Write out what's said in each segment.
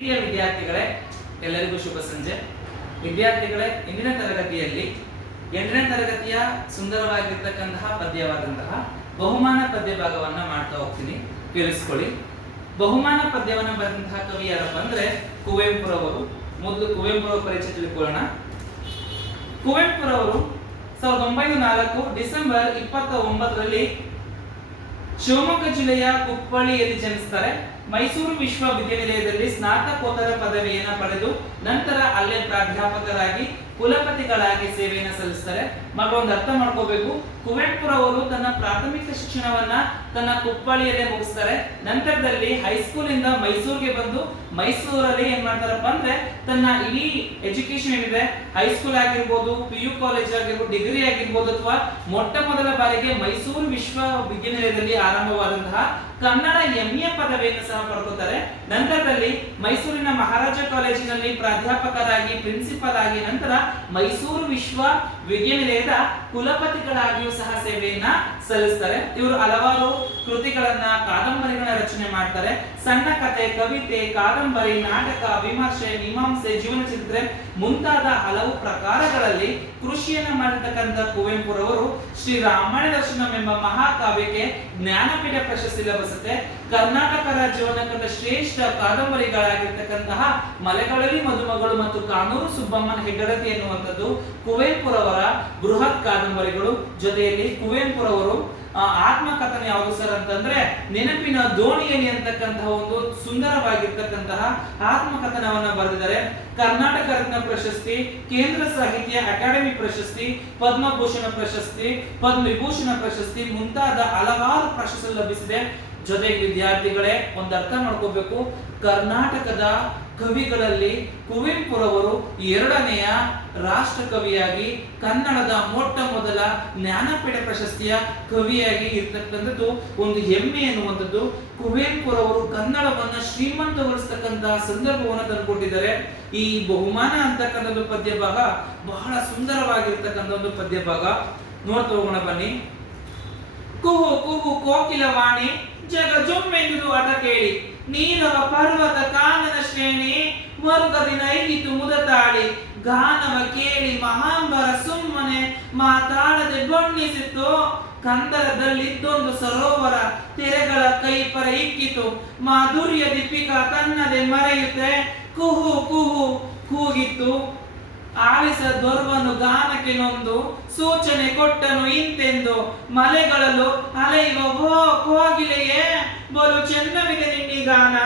ಪ್ರಿಯ ವಿದ್ಯಾರ್ಥಿಗಳೇ, ಎಲ್ಲರಿಗೂ ಶುಭ ಸಂಜೆ. ವಿದ್ಯಾರ್ಥಿಗಳೇ, ಇಂದಿನ ತರಗತಿಯಲ್ಲಿ 8ನೇ ತರಗತಿಯ ಸುಂದರವಾಗಿರ್ತಕ್ಕಂತಹ ಪದ್ಯವಾದಂತಹ ಬಹುಮಾನ ಪದ್ಯ ಭಾಗವನ್ನ ಮಾಡ್ತಾ ಹೋಗ್ತೀನಿ. ಕೇಳಿಸ್ಕೊಳ್ಳಿ. ಬಹುಮಾನ ಪದ್ಯವನ್ನು ಬರೆದಂತಹ ಕವಿ ಯಾರಪ್ಪ ಅಂದ್ರೆ ಕುವೆಂಪುರವರು. ಮೊದಲು ಕುವೆಂಪುರವರ ಪರಿಚಯ ತಿಳ್ಕೊಳ್ಳೋಣ. ಕುವೆಂಪುರವರು 1904 ಡಿಸೆಂಬರ್ 29ರಲ್ಲಿ ಶಿವಮೊಗ್ಗ ಜಿಲ್ಲೆಯ ಕುಪ್ಪಳ್ಳಿಯಲ್ಲಿ ಜನಿಸ್ತಾರೆ. ಮೈಸೂರು ವಿಶ್ವವಿದ್ಯಾನಿಲಯದಲ್ಲಿ ಸ್ನಾತಕೋತ್ತರ ಪದವಿಯನ್ನು ಪಡೆದು ನಂತರ ಅಲ್ಲೇ ಪ್ರಾಧ್ಯಾಪಕರಾಗಿ ಕುಲಪತಿಗಳಾಗಿ ಸೇವೆಯನ್ನು ಸಲ್ಲಿಸ್ತಾರೆ. ಮಗಳೊಂದು ಅರ್ಥ ಮಾಡ್ಕೋಬೇಕು, ಕುವೆಂಪುರವರು ತನ್ನ ಪ್ರಾಥಮಿಕ ಶಿಕ್ಷಣವನ್ನ ತನ್ನ ಕುಪ್ಪಳ್ಳಿಯಲ್ಲೇ ಮುಗಿಸ್ತಾರೆ. ನಂತರದಲ್ಲಿ ಹೈಸ್ಕೂಲ್ ಇಂದ ಮೈಸೂರಿಗೆ ಬಂದು ಮೈಸೂರಲ್ಲಿ ಏನ್ ಮಾಡ್ತಾರಪ್ಪ ಅಂದ್ರೆ ತನ್ನ ಇಡೀ ಎಜುಕೇಶನ್ ಏನಿದೆ, ಹೈಸ್ಕೂಲ್ ಆಗಿರ್ಬೋದು, PU ಕಾಲೇಜ್ ಆಗಿರ್ಬೋದು, ಡಿಗ್ರಿ ಆಗಿರ್ಬೋದು, ಅಥವಾ ಮೊಟ್ಟ ಮೊದಲ ಬಾರಿಗೆ ಮೈಸೂರು ವಿಶ್ವವಿದ್ಯಾನಿಲಯದಲ್ಲಿ ಆರಂಭವಾದಂತಹ ಕನ್ನಡ MA ಪದವಿಯನ್ನು ಸಹ ಪಡ್ಕೋತಾರೆ. ನಂತರದಲ್ಲಿ ಮೈಸೂರಿನ ಮಹಾರಾಜ ಕಾಲೇಜಿನಲ್ಲಿ ಪ್ರಾಧ್ಯಾಪಕರಾಗಿ, ಪ್ರಿನ್ಸಿಪಲ್ ಆಗಿ, ನಂತರ ಮೈಸೂರು ವಿಶ್ವವಿದ್ಯಾನಿಲಯದ ಕುಲಪತಿಗಳಾಗಿಯೂ ಸಹ ಸೇವೆಯನ್ನ ಸಲ್ಲಿಸ್ತಾರೆ. ಇವರು ಹಲವಾರು ಕೃತಿಗಳನ್ನ, ಕಾದಂಬರಿಗಳನ್ನ ರಚನೆ ಮಾಡ್ತಾರೆ. ಸಣ್ಣ ಕಥೆ, ಕವಿತೆ, ಕಾದಂಬರಿ, ನಾಟಕ, ವಿಮರ್ಶೆ, ಮೀಮಾಂಸೆ, ಜೀವನ ಚರಿತ್ರೆ ಮುಂತಾದ ಹಲವು ಪ್ರಕಾರಗಳಲ್ಲಿ ಕೃಷಿಯನ್ನ ಮಾಡಿರ್ತಕ್ಕಂಥ ಕುವೆಂಪುರವರು ಶ್ರೀ ರಾಮಾಯಣ ದರ್ಶನಂ ಎಂಬ ಮಹಾಕಾವ್ಯಕ್ಕೆ ಜ್ಞಾನಪೀಠ ಪ್ರಶಸ್ತಿ ಲಭಿಸುತ್ತೆ. ಕರ್ನಾಟಕ ರಾಜ್ಯವನ್ನ ಕಂಡ ಶ್ರೇಷ್ಠ ಕಾದಂಬರಿಗಳಾಗಿರ್ತಕ್ಕಂತಹ ಮಲೆಗಳಲ್ಲಿ ಮದುಮಗಳು ಮತ್ತು ಕಾನೂರು ಸುಬ್ಬಮ್ಮನ ಹೆಗ್ಗಡತಿ ಎನ್ನುವಂಥದ್ದು ಕುವೆಂಪುರವರ ಬೃಹತ್ ಕಾದಂಬರಿಗಳು. ಜೊತೆಯಲ್ಲಿ ಕುವೆಂಪುರವರು ಆತ್ಮಕಥನ ಯಾವುದು ಸರ್ ಅಂತಂದ್ರೆ ನೆನಪಿನ ದೋಣಿಯಲ್ಲಿ ಅಂತಕ್ಕಂತಹ ಒಂದು ಸುಂದರವಾಗಿರ್ತಕ್ಕಂತಹ ಆತ್ಮಕಥನವನ್ನ ಬರೆದಿದ್ದಾರೆ. ಕರ್ನಾಟಕ ರತ್ನ ಪ್ರಶಸ್ತಿ, ಕೇಂದ್ರ ಸಾಹಿತ್ಯ ಅಕಾಡೆಮಿ ಪ್ರಶಸ್ತಿ, ಪದ್ಮಭೂಷಣ ಪ್ರಶಸ್ತಿ, ಪದ್ಮವಿಭೂಷಣ ಪ್ರಶಸ್ತಿ ಮುಂತಾದ ಹಲವಾರು ಪ್ರಶಸ್ತಿ ಲಭಿಸಿದೆ. ಜೊತೆಗೆ ವಿದ್ಯಾರ್ಥಿಗಳೇ, ಒಂದು ಅರ್ಥ ಮಾಡ್ಕೋಬೇಕು, ಕರ್ನಾಟಕದ ಕವಿಗಳಲ್ಲಿ ಕುವೆಂಪುರವರು 2ನೆಯ ರಾಷ್ಟ್ರ ಕವಿಯಾಗಿ, ಕನ್ನಡದ ಮೊಟ್ಟ ಮೊದಲ ಜ್ಞಾನಪೀಠ ಪ್ರಶಸ್ತಿಯ ಕವಿಯಾಗಿ ಇರ್ತಕ್ಕಂಥದ್ದು ಒಂದು ಹೆಮ್ಮೆ ಎನ್ನುವಂಥದ್ದು. ಕುವೆಂಪುರವರು ಕನ್ನಡವನ್ನ ಶ್ರೀಮಂತಗೊಳಿಸ್ತಕ್ಕಂತಹ ಸಂದರ್ಭವನ್ನು ತಂದುಕೊಟ್ಟಿದ್ದಾರೆ. ಈ ಬಹುಮಾನ ಅಂತಕ್ಕಂಥದ್ದು ಪದ್ಯ ಭಾಗ ಬಹಳ ಸುಂದರವಾಗಿರ್ತಕ್ಕಂಥ ಒಂದು ಪದ್ಯ ಭಾಗ. ನೋಡ್ತಾ ಹೋಗೋಣ ಬನ್ನಿ. ಕುಹು ಕುಹು ಕೋಕಿಲವಾಣಿ ಜಗ ಜೊಮ್ಮೆಂದು ಅಟ ಕೇಳಿ, ನೀರವ ಪರ್ವತ ಕಾನನ ಶ್ರೇಣಿ ವರ್ಗದಿ ನೈಗಿತು ಮುದತಾಳಿ, ಗಾನವ ಕೇಳಿ ಮಹಾಂಬರ ಸುಮ್ಮನೆ ಮಾತಾಡದೆ ಬಣ್ಣಿಸಿತು, ಕಂದರದಲ್ಲಿದ್ದೊಂದು ಸರೋವರ ತೆರೆಗಳ ಕೈಪರ ಇಕ್ಕಿತು, ಮಾಧುರ್ಯ ದೀಪಿಕಾ ತನ್ನದೆ ಮರೆಯುತ್ತೆ, ಕುಹು ಕುಹು ಕೂಗಿತ್ತು, ಆಲಿಸ ದೊರ್ವನು ಗಾನಕ್ಕೆ ನೊಂದು ಸೂಚನೆ ಕೊಟ್ಟನು ಇಂತೆಂದು, ಮಲೆಗಳಲ್ಲೂ ಅಲೆಯುವ ಕೋಗಿಲೆಯೇ ಬಲು ಚೆನ್ನವಿದೆ ನಿನ್ನಿ ಗಾನ,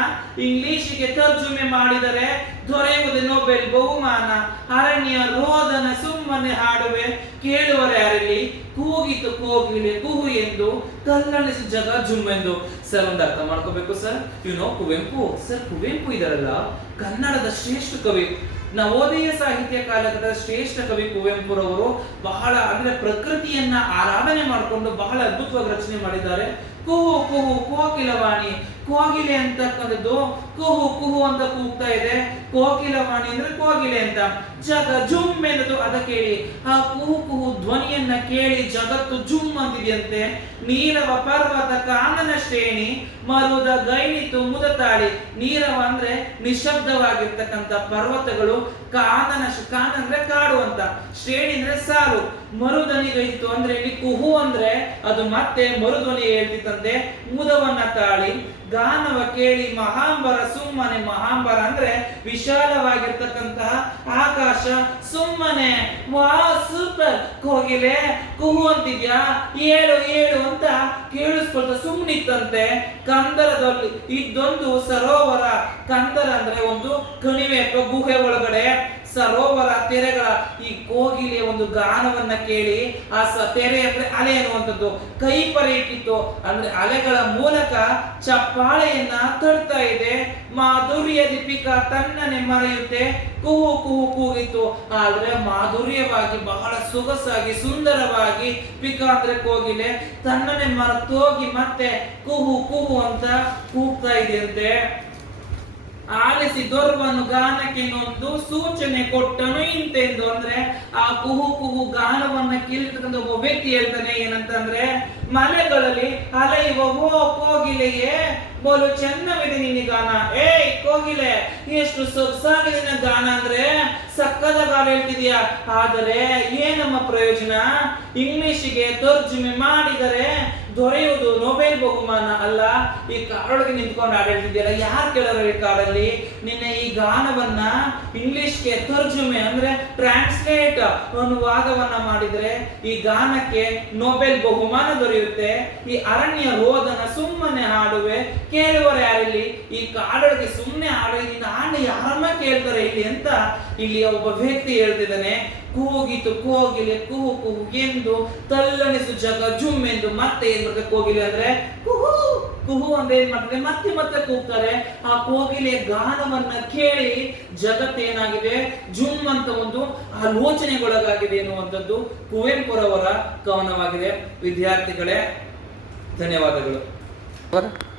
ಇಂಗ್ಲಿಷಿಗೆ ತರ್ಜುಮೆ ಮಾಡಿದರೆ ದೊರೆಯುವುದು ನೊಬೆಲ್ ಬಹುಮಾನ, ಅರಣ್ಯ ರೋದನ ಸುಮ್ಮನೆ ಹಾಡುವೆ ಕೇಳುವರೆ ಯಾರಲ್ಲಿ, ಕೂಗಿತು ಕೋಗಿಲೆ ಕುಹು ಎಂದು ತಲ್ಲಣಿಸಿ ಜಗ ಜುಮ್ಮೆಂದು. ಸರ್, ಒಂದು ಅರ್ಥ ಮಾಡ್ಕೋಬೇಕು ಸರ್. ಕುವೆಂಪು ಸರ್, ಕುವೆಂಪು ಇದಾರಲ್ಲ ಕನ್ನಡದ ಶ್ರೇಷ್ಠ ಕವಿ, ನವೋದಯ ಸಾಹಿತ್ಯ ಕಾಲದ ಶ್ರೇಷ್ಠ ಕವಿ ಕುವೆಂಪುರವರು. ಬಹಳ ಅಂದ್ರೆ ಪ್ರಕೃತಿಯನ್ನ ಆರಾಧನೆ ಮಾಡಿಕೊಂಡು ಬಹಳ ಅದ್ಭುತವಾಗಿ ರಚನೆ ಮಾಡಿದ್ದಾರೆ. ಕುಹು ಕುಹು ಕೋಕಿಲವಾಣಿ, ಕೋಗಿಲೆ ಅಂತಕ್ಕಂಥದ್ದು ಕುಹು ಕುಹು ಅಂತ ಕೂಗ್ತಾ ಇದೆ. ಕೋಕಿಲವಾಣಿ ಅಂದ್ರೆ ಕೋಗಿಲೆ ಅಂತ. ಜಗ ಜುಮ್ ಎನ್ನದು ಅದ ಕೇಳಿ, ಆ ಕುಹು ಕುಹು ಧ್ವನಿಯನ್ನ ಕೇಳಿ ಜಗತ್ತು ಜುಮ್ ಅಂತಿದೆಯಂತೆ. ನೀರವ ಪರ್ವತ ಕಾನನ ಶ್ರೇಣಿ ಮರುದ ಗೈನಿತು ಮುದತಾಳಿ. ನೀರವ ಅಂದ್ರೆ ನಿಶಬ್ದವಾಗಿರ್ತಕ್ಕಂಥ ಪರ್ವತಗಳು, ಕಾನನ ಅಂದ್ರೆ ಕಾಡು ಅಂತ, ಶ್ರೇಣಿ ಅಂದ್ರೆ ಸಾಲು, ಮರುದನಿಗೈತು ಅಂದ್ರೆ ಇಲ್ಲಿ ಕುಹು ಅಂದ್ರೆ ಅದು ಮತ್ತೆ ಮರುಧ್ವನಿ ಹೇಳ್ತಿತ್ತಂತೆ. ಮುದವನ್ನ ತಾಳಿ, ಗಾನವ ಕೇಳಿ ಮಹಾಂಬರ ಸುಮ್ಮನೆ, ಮಹಾಂಬರ ಅಂದ್ರೆ ವಿಶಾಲವಾಗಿರ್ತಕ್ಕಂತಹ ಆಕಾಶ, ಸುಮ್ಮನೆ ವಾ ಸೂಪರ್ ಕೋಗಿಲೆ ಕುಹು ಅಂತಿದ್ಯಾ, ಏಳು ಏಳು ಅಂತ ಕೇಳಿಸ್ಕೊಳ್ತಾ ಸುಮ್ಮನಿತ್ತಂತೆ. ಕಂದರದಲ್ಲಿ ಇದ್ದೊಂದು ಸರೋವರ, ಕಂದರ ಅಂದ್ರೆ ಒಂದು ಕಣಿವೆ ಅಥವಾ ಗುಹೆ ಒಳಗಡೆ ಸರೋವರ ತೆರೆಗಳ ಈ ಕೋಗಿಲೆಯ ಒಂದು ಗಾನವನ್ನ ಕೇಳಿ, ಆ ತೆರೆ ಅಂದ್ರೆ ಅಲೆ ಅನ್ನುವಂಥದ್ದು, ಕೈಪರೆ ಇಟ್ಟಿತ್ತು ಅಂದ್ರೆ ಅಲೆಗಳ ಮೂಲಕ ಚಪ್ಪಾಳೆಯನ್ನ ತಡ್ತಾ ಇದೆ. ಮಾಧುರ್ಯ ದೀಪಿಕಾ ತನ್ನನೆ ಮರೆಯುತ್ತೆ, ಕುಹು ಕುಹು ಕೂಗಿತ್ತು. ಆದ್ರೆ ಮಾಧುರ್ಯವಾಗಿ ಬಹಳ ಸೊಗಸಾಗಿ ಸುಂದರವಾಗಿ, ಪಿಕಾ ಅಂದ್ರೆ ಕೋಗಿಲೆ, ತನ್ನನೆ ಮರೆತೋಗಿ ಮತ್ತೆ ಕುಹು ಕುಹು ಅಂತ ಕೂಗ್ತಾ ಇದೆಯಂತೆ. ಆಲಿಸಿ ದೊರ್ವನು ಗಾನಕ್ಕೆ ನೊಂದು ಸೂಚನೆ ಕೊಟ್ಟನು ಇಂತೆಂದು. ಅಂದ್ರೆ ಆ ಕುಹು ಕುಹು ಗಾನವನ್ನ ಕೇಳಿರ್ತಕ್ಕಂಥ ಒಬ್ಬ ವ್ಯಕ್ತಿ ಹೇಳ್ತಾನೆ ಏನಂತಂದ್ರೆ, ಮಲೆಗಳಲ್ಲಿ ಅಲೆಯುವ ಓ ಕೋಗಿಲೆಯೇ ಬೋಲು ಚೆನ್ನವಿದೆ ನಿನ್ನ ಗಾನ. ಏಯ್ ಕೋಗಿಲೆ, ಎಷ್ಟು ಸೊಗಸಾಗಿದೆ ನಿನ್ನ ಗಾನ ಅಂದ್ರೆ, ಸಕ್ಕದ ಗಾನ ಹೇಳ್ತಿದ್ಯಾ. ಆದರೆ ಏನಮ್ಮ ಪ್ರಯೋಜನ? ಇಂಗ್ಲಿಷಿಗೆ ತರ್ಜುಮೆ ಮಾಡಿದರೆ ದೊರೆಯುವುದು ನೊಬೆಲ್ ಬಹುಮಾನ ಅಲ್ಲ. ಈ ಕಾರೊಳಗೆ ನಿಂತ್ಕೊಂಡು ಹಾಡು ಹೇಳ್ತಿದ್ಯಲ್ಲ, ಯಾರು ಕೇಳೋರು ಈ ಕಾರಲ್ಲಿ? ನಿನ್ನ ಈ ಗಾನವನ್ನ ಇಂಗ್ಲಿಷ್ಗೆ ತರ್ಜುಮೆ ಅಂದ್ರೆ ಟ್ರಾನ್ಸ್ಲೇಟ್ ಅನುವಾದವನ್ನ ಮಾಡಿದ್ರೆ ಈ ಗಾನಕ್ಕೆ ನೊಬೆಲ್ ಬಹುಮಾನ ದೊರೆಯುತ್ತೆ. ಈ ಅರಣ್ಯ ರೋದನ ಸುಮ್ಮನೆ ಹಾಡುವೆ, ಕೇಳುವವರು ಯಾರಿಲ್ಲಿ? ಈ ಕಾಡೊಳಗೆ ಸುಮ್ಮನೆ ಹಾಡು, ನಿನ್ನ ಹಾಡು ಯಾರಮ್ಮ ಕೇಳ್ತಾರೆ ಇಲ್ಲಿ ಅಂತ ಇಲ್ಲಿ ಒಬ್ಬ ವ್ಯಕ್ತಿ ಹೇಳ್ತಿದ್ದಾನೆ. ಕೂಗಿತು ಕೋಗಿಲೆ ಕುಹು ಕುಹು ಎಂದು, ತಲ್ಲಣಿಸು ಜಗ ಜುಮ್ ಎಂದು. ಮತ್ತೆ ಏನ್ ಬರ್ತದೆ ಕೋಗಿಲೆ ಅಂದ್ರೆ? ಕುಹು ಕುಹು ಅಂದ್ರೆ ಏನ್ ಮಾಡ್ತದೆ? ಮತ್ತೆ ಮತ್ತೆ ಕೂಗ್ತಾರೆ. ಆ ಕೋಗಿಲೆ ಗಾನವನ್ನ ಕೇಳಿ ಜಗತ್ತೇನಾಗಿದೆ? ಜುಮ್ ಅಂತ ಒಂದು ಆಲೋಚನೆಗೊಳಗಾಗಿದೆ ಎನ್ನುವಂಥದ್ದು ಕುವೆಂಪುರವರ ಕವನವಾಗಿದೆ. ವಿದ್ಯಾರ್ಥಿಗಳೇ, ಧನ್ಯವಾದಗಳು.